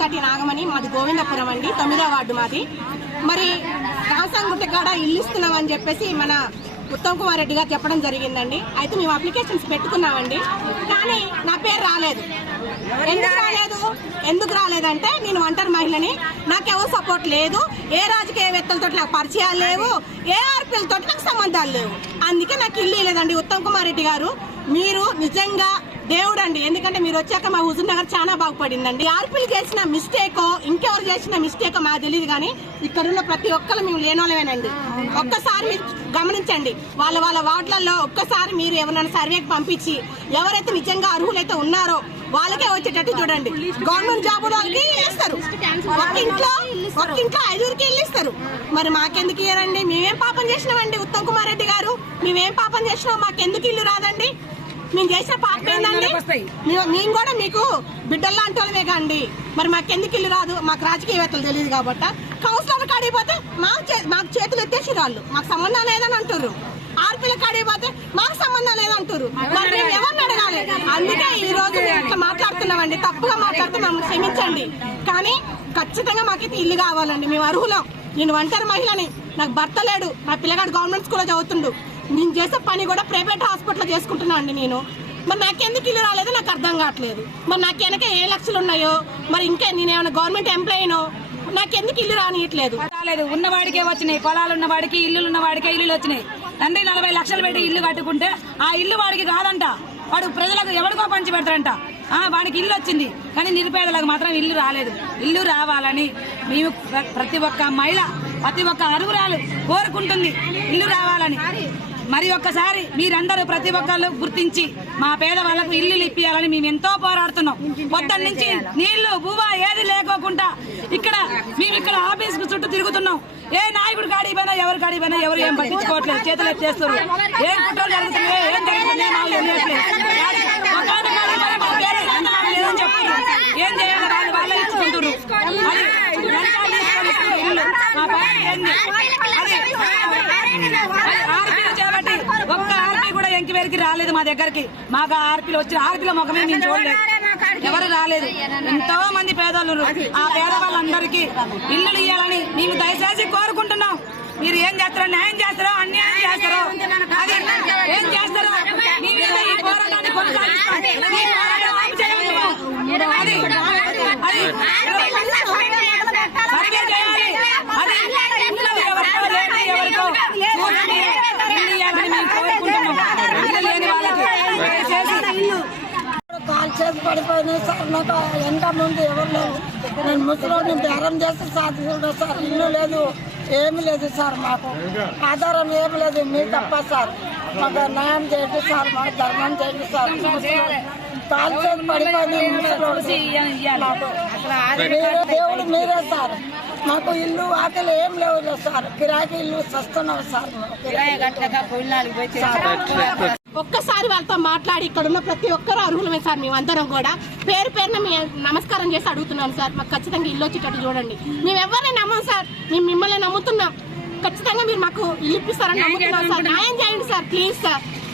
దాసటి నాగమణి, మాది గోవిందపురం అండి, 9వ వార్డు మాది. మరి రామసాంగుట్ట కాడ ఇల్లు ఇస్తున్నామని చెప్పేసి మన ఉత్తమ్ కుమార్ రెడ్డి గారు చెప్పడం జరిగిందండి. అయితే మేము అప్లికేషన్స్ పెట్టుకున్నామండి, కానీ నా పేరు రాలేదు. ఎందుకు రాలేదంటే నేను ఒంటరి మహిళని, నాకెవరు సపోర్ట్ లేదు, ఏ రాజకీయవేత్తలతో నాకు పరిచయాలు లేవు, ఏ ఆర్పీలతో నాకు సంబంధాలు లేవు. అందుకే నాకు ఇల్లు లేదండి. ఉత్తమ్ కుమార్ రెడ్డి గారు మీరు నిజంగా దేవుడు అండి. ఎందుకంటే మీరు వచ్చాక మా హుజూర్ నగర్ చాలా బాగుపడిందండి. ఆర్పీలు చేసిన మిస్టేకో ఇంకెవరు చేసిన మిస్టేకో మాకు తెలియదు, కానీ ఇక్కడున్న ప్రతి ఒక్కరు మేము లేనోళ్ళమేనండి. ఒక్కసారి మీరు గమనించండి, వాళ్ళ వార్డులలో ఒక్కసారి మీరు ఎవరైనా సర్వేకి పంపించి ఎవరైతే నిజంగా అర్హులైతే ఉన్నారో వాళ్ళకే వచ్చేటట్టు చూడండి. గవర్నమెంట్ జాబ్ వాళ్ళకి ఇస్తారు, ఒక్క ఇంట్లో 5కి ఇల్లు ఇస్తారు. మరి మాకెందుకు ఇయ్యారండి? మేమేం పాపం చేసినామండి? ఉత్తమ్ కుమార్ రెడ్డి గారు మేమేం పాపం చేసినాం? మాకెందుకు ఇల్లు రాదండి? మేము చేసిన పాపం ఏందండి? మేము కూడా మీకు బిడ్డల్లాంటి వాళ్ళమే కండి. మరి మాకెందుకు ఇల్లు రాదు? మాకు రాజకీయవేత్తలు తెలియదు కాబట్టి కౌన్సిలర్ కాడిపోతే మాకు చేతులు ఎత్తేసి రాళ్ళు మాకు సంబంధం లేదని అంటారు. ఆర్పీల కాడిపోతే మాకు సంబంధం లేదంటారు. మరి మేము ఎవరిని అడగాలి? అందుకే ఈ రోజు ఇట్లా మాట్లాడుతున్నామండి. తప్పుగా మాట్లాడితే మమ్మల్ని క్షమించండి, కానీ ఖచ్చితంగా మాకైతే ఇల్లు కావాలండి. మేము అర్హులం. నేను ఒంటరి మహిళని, నాకు భర్త లేడు, నా పిల్లగాడు గవర్నమెంట్ స్కూల్లో చదువుతుండు. నేను చేసే పని కూడా ప్రైవేట్ హాస్పిటల్లో చేసుకుంటున్నా అండి నేను. మరి నాకెందుకు ఇల్లు రాలేదో నాకు అర్థం కావట్లేదు. మరి నాకు వెనక ఏ లక్షలు ఉన్నాయో, మరి ఇంకా నేనేమైనా గవర్నమెంట్ ఎంప్లాయీనో, నాకెందుకు ఇల్లు రానియట్లేదు? ఉన్నవాడికే వచ్చినాయి, పొలాలు ఉన్నవాడికి, ఇల్లులు ఉన్నవాడికే ఇల్లులు వచ్చినాయి. తండ్రి 40 లక్షలు పెట్టి ఇల్లు కట్టుకుంటే ఆ ఇల్లు వాడికి కాదంట, వాడు ప్రజలకు ఎవరికో పంచి పెడతారంట. వాడికి ఇల్లు వచ్చింది, కానీ నిరుపేదలకు మాత్రం ఇల్లు రాలేదు. ఇల్లు రావాలని మేము ప్రతి ఒక్క మహిళ, ప్రతి ఒక్క అర్హురాలు కోరుకుంటుంది ఇల్లు రావాలని. మరి ఒక్కసారి మీరందరూ ప్రతి ఒక్కళ్ళు గుర్తించి మా పేదవాళ్లకు ఇల్లు ఇప్పియాలని మేము ఎంతో పోరాడుతున్నాం. పొద్దున్న నుంచి నీళ్లు బువ్వ ఏది లేకోకుండా మేము ఇక్కడ ఆఫీస్ కు చుట్టూ తిరుగుతున్నాం. ఏ నాయకుడు కాడిపోయినా ఎవరు కాడిపోయినా ఎవరు ఏం పట్టించుకోవట్లేదు, చేతులు ఎత్తేస్తారు. ఏం కుట్రలు జరుగుతున్నాయి, ఏం జరుగుతున్నాయి మాకు తెలియట్లేదు. ఏం చేయాలి వాళ్ళే ఇచ్చుకుంటారు. ఆర్పీలు చేపట్టి ఒక్క ఆర్పీ కూడా ఎంక్వైరీకి రాలేదు మా దగ్గరికి. మాకు ఆర్పీలు వచ్చిన ఆర్పీల ముఖమే మేము చూడలేదు, ఎవరు రాలేదు. ఎంతో మంది పేదోళ్ళు, ఆ పేదవాళ్ళందరికీ ఇల్లులు ఇవ్వాలని మేము దయచేసి కోరుకుంటున్నాం. మీరు ఏం చేస్తారో, న్యాయం చేస్తారో, అన్యాయం చేస్తారో, అది ఏం చేస్తారో మీ మీద ఈ పోరాటాన్ని కొనసాగిస్తాం. సర్వే చేయాలి, అది ఎవరికో ఇల్లు ఇవ్వాలని మేము కోరుకుంటున్నాం. ఇల్లు లేని వాళ్ళకి కాలు చేసి పడిపోయినాయి సార్. నాకు ఎంత ముందు ఎవరు లేవు. నేను ముసలిని బేరం చేస్తే సాధించడం సార్. ఇల్లు లేదు, ఏమి లేదు సార్. మాకు ఆధారం ఏమి లేదు. మీ తప్ప సార్. మాకు న్యాయం చేయండి సార్, మాకు ధర్మం చేయండి సార్. కాలు చేసి పడిపోయినాయి దేవుడు మీరే సార్. మాకు ఇల్లు ఆకలి ఏం లేవు సార్. కిరాకి ఇల్లు వస్తున్నావు సార్. ఒక్కసారి వాళ్ళతో మాట్లాడి ఇక్కడ ఉన్న ప్రతి ఒక్కరూ అర్హులమే సార్. మేమందరం కూడా పేరు పేరున నమస్కారం చేసి అడుగుతున్నాం సార్. మాకు ఖచ్చితంగా ఇల్లు వచ్చేటట్టు చూడండి. మేము ఎవరిని నమ్మం సార్, మేము మిమ్మల్ని నమ్ముతున్నాం. ఖచ్చితంగా మీరు మాకు ఇల్లు ఇప్పిస్తారని నమ్ముతున్నాం సార్. న్యాయం చేయండి సార్, ప్లీజ్ సార్.